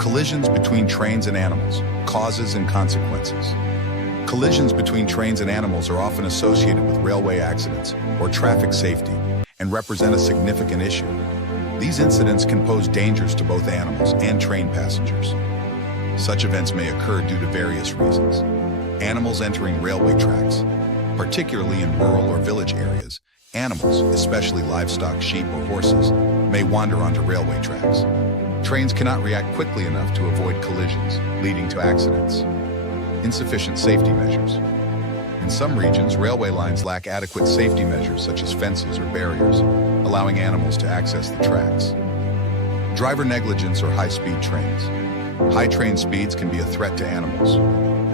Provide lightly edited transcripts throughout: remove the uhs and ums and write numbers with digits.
Collisions between trains and animals, causes and consequences. Collisions between trains and animals are often associated with railway accidents or traffic safety and represent a significant issue. These incidents can pose dangers to both animals and train passengers. Such events may occur due to various reasons. Animals entering railway tracks, particularly in rural or village areas. Animals, especially livestock, sheep or horses, may wander onto railway tracks. Trains cannot react quickly enough to avoid collisions, leading to accidents. Insufficient safety measures. In some regions, railway lines lack adequate safety measures such as fences or barriers, allowing animals to access the tracks. Driver negligence or high-speed trains. High train speeds can be a threat to animals.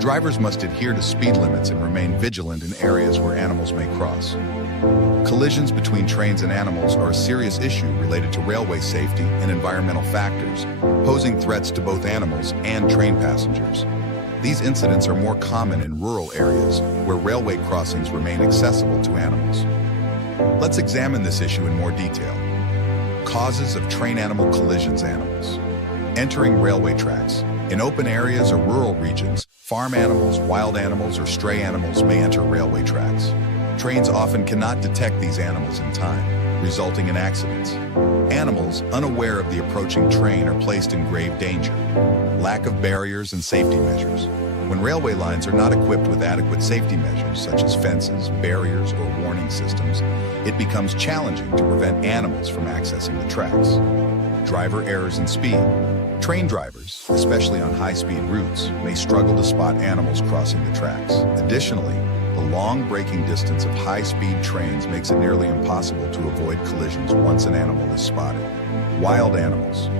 Drivers must adhere to speed limits and remain vigilant in areas where animals may cross. Collisions between trains and animals are a serious issue related to railway safety and environmental factors, posing threats to both animals and train passengers. These incidents are more common in rural areas where railway crossings remain accessible to animals. Let's examine this issue in more detail. Causes of train-animal collisions. Animals entering railway tracks. In open areas or rural regions, farm animals, wild animals, or stray animals may enter railway tracks. Trains often cannot detect these animals in time, resulting in accidents. Animals, unaware of the approaching train, are placed in grave danger. Lack of barriers and safety measures. When railway lines are not equipped with adequate safety measures, such as fences, barriers, or warning systems, it becomes challenging to prevent animals from accessing the tracks. Driver errors in speed. Train drivers, especially on high-speed routes, may struggle to spot animals crossing the tracks. Additionally, the long braking distance of high-speed trains makes it nearly impossible to avoid collisions once an animal is spotted. Wild animals.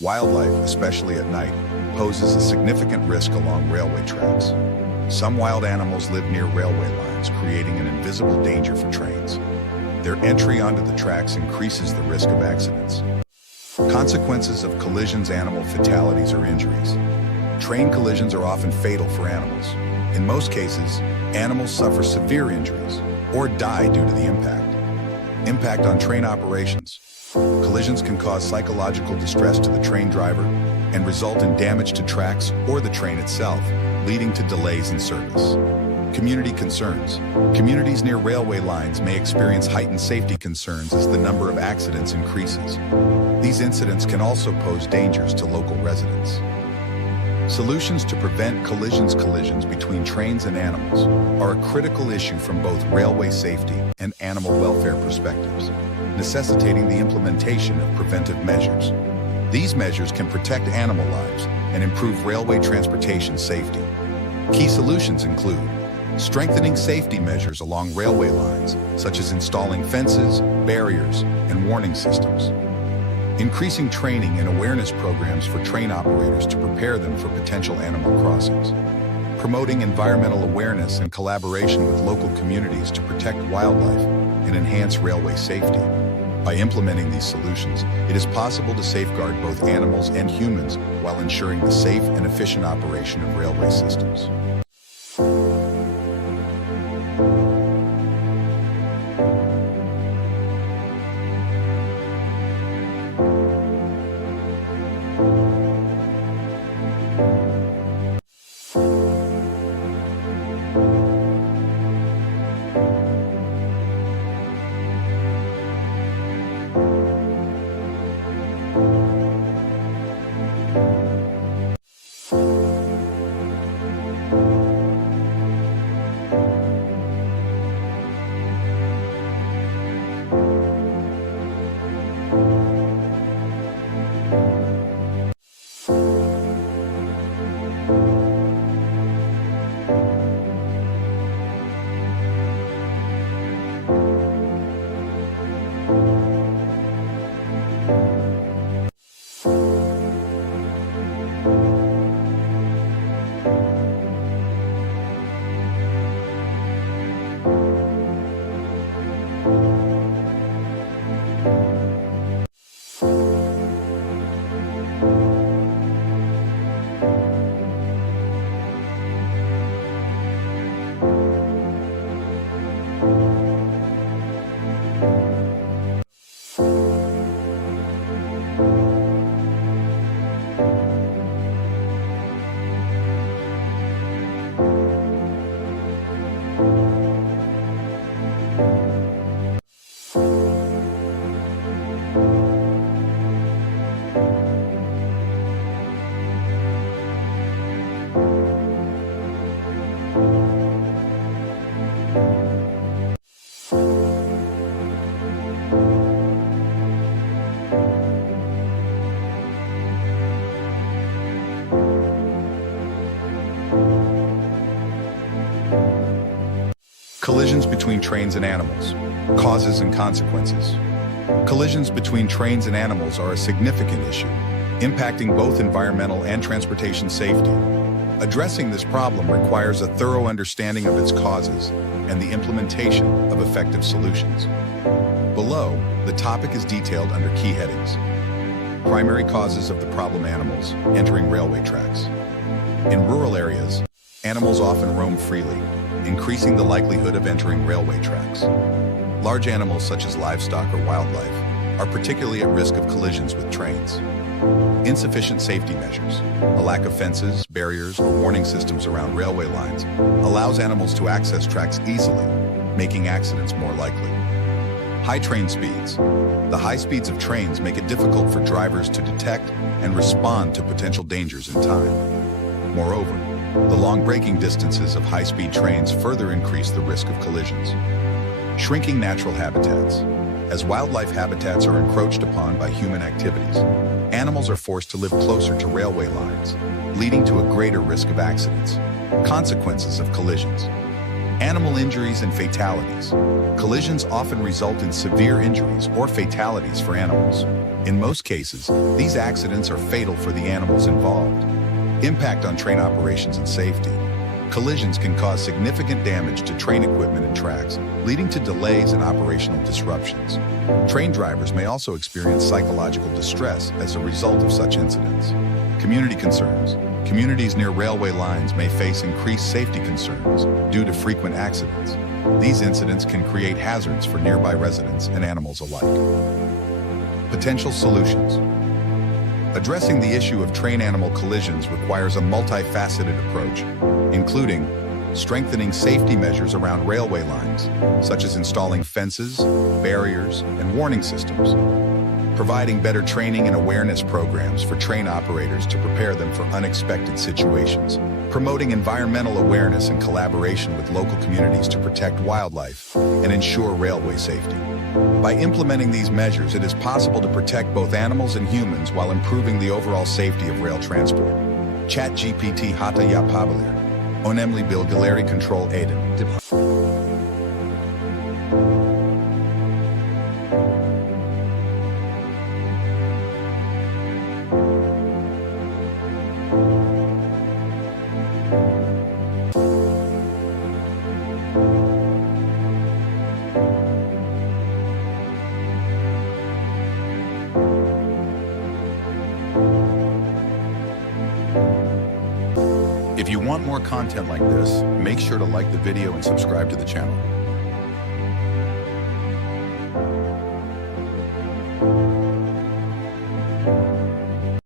Wildlife, especially at night, poses a significant risk along railway tracks. Some wild animals live near railway lines, creating an invisible danger for trains. Their entry onto the tracks increases the risk of accidents. Consequences of collisions. Animal fatalities or injuries. Train collisions are often fatal for animals. In most cases, animals suffer severe injuries or die due to the impact. Impact on train operations. Collisions can cause psychological distress to the train driver and result in damage to tracks or the train itself, leading to delays in service. Community concerns. Communities near railway lines may experience heightened safety concerns as the number of accidents increases. These incidents can also pose dangers to local residents. Solutions to prevent collisions. Collisions between trains and animals are a critical issue from both railway safety and animal welfare perspectives, necessitating the implementation of preventive measures. These measures can protect animal lives and improve railway transportation safety. Key solutions include strengthening safety measures along railway lines, such as installing fences, barriers, and warning systems. Increasing training and awareness programs for train operators to prepare them for potential animal crossings. Promoting environmental awareness and collaboration with local communities to protect wildlife and enhance railway safety. By implementing these solutions, it is possible to safeguard both animals and humans while ensuring the safe and efficient operation of railway systems. Collisions between trains and animals. Causes and consequences. Collisions between trains and animals are a significant issue, impacting both environmental and transportation safety. Addressing this problem requires a thorough understanding of its causes and the implementation of effective solutions. Below, the topic is detailed under key headings. Primary causes of the problem animals entering railway tracks. In rural areas, animals often roam freely, increasing the likelihood of entering railway tracks. Large animals such as livestock or wildlife are particularly at risk of collisions with trains. Insufficient safety measures, a lack of fences, barriers, or warning systems around railway lines allows animals to access tracks easily, making accidents more likely. High train speeds. The high speeds of trains make it difficult for drivers to detect and respond to potential dangers in time. Moreover, the long braking distances of high-speed trains further increase the risk of collisions. Shrinking natural habitats. As wildlife habitats are encroached upon by human activities, animals are forced to live closer to railway lines, leading to a greater risk of accidents. Consequences of collisions. Animal injuries and fatalities. Collisions often result in severe injuries or fatalities for animals. In most cases, these accidents are fatal for the animals involved. Impact on train operations and safety. Collisions can cause significant damage to train equipment and tracks, leading to delays and operational disruptions. Train drivers may also experience psychological distress as a result of such incidents. Community concerns. Communities near railway lines may face increased safety concerns due to frequent accidents. These incidents can create hazards for nearby residents and animals alike. Potential solutions. Addressing the issue of train-animal collisions requires a multifaceted approach, including strengthening safety measures around railway lines, such as installing fences, barriers, and warning systems, providing better training and awareness programs for train operators to prepare them for unexpected situations, promoting environmental awareness and collaboration with local communities to protect wildlife and ensure railway safety. By implementing these measures, it is possible to protect both animals and humans while improving the overall safety of rail transport. ChatGPT hata yapabilir. Önemli bilgileri control edin. If you want more content like this, make sure to like the video and subscribe to the channel.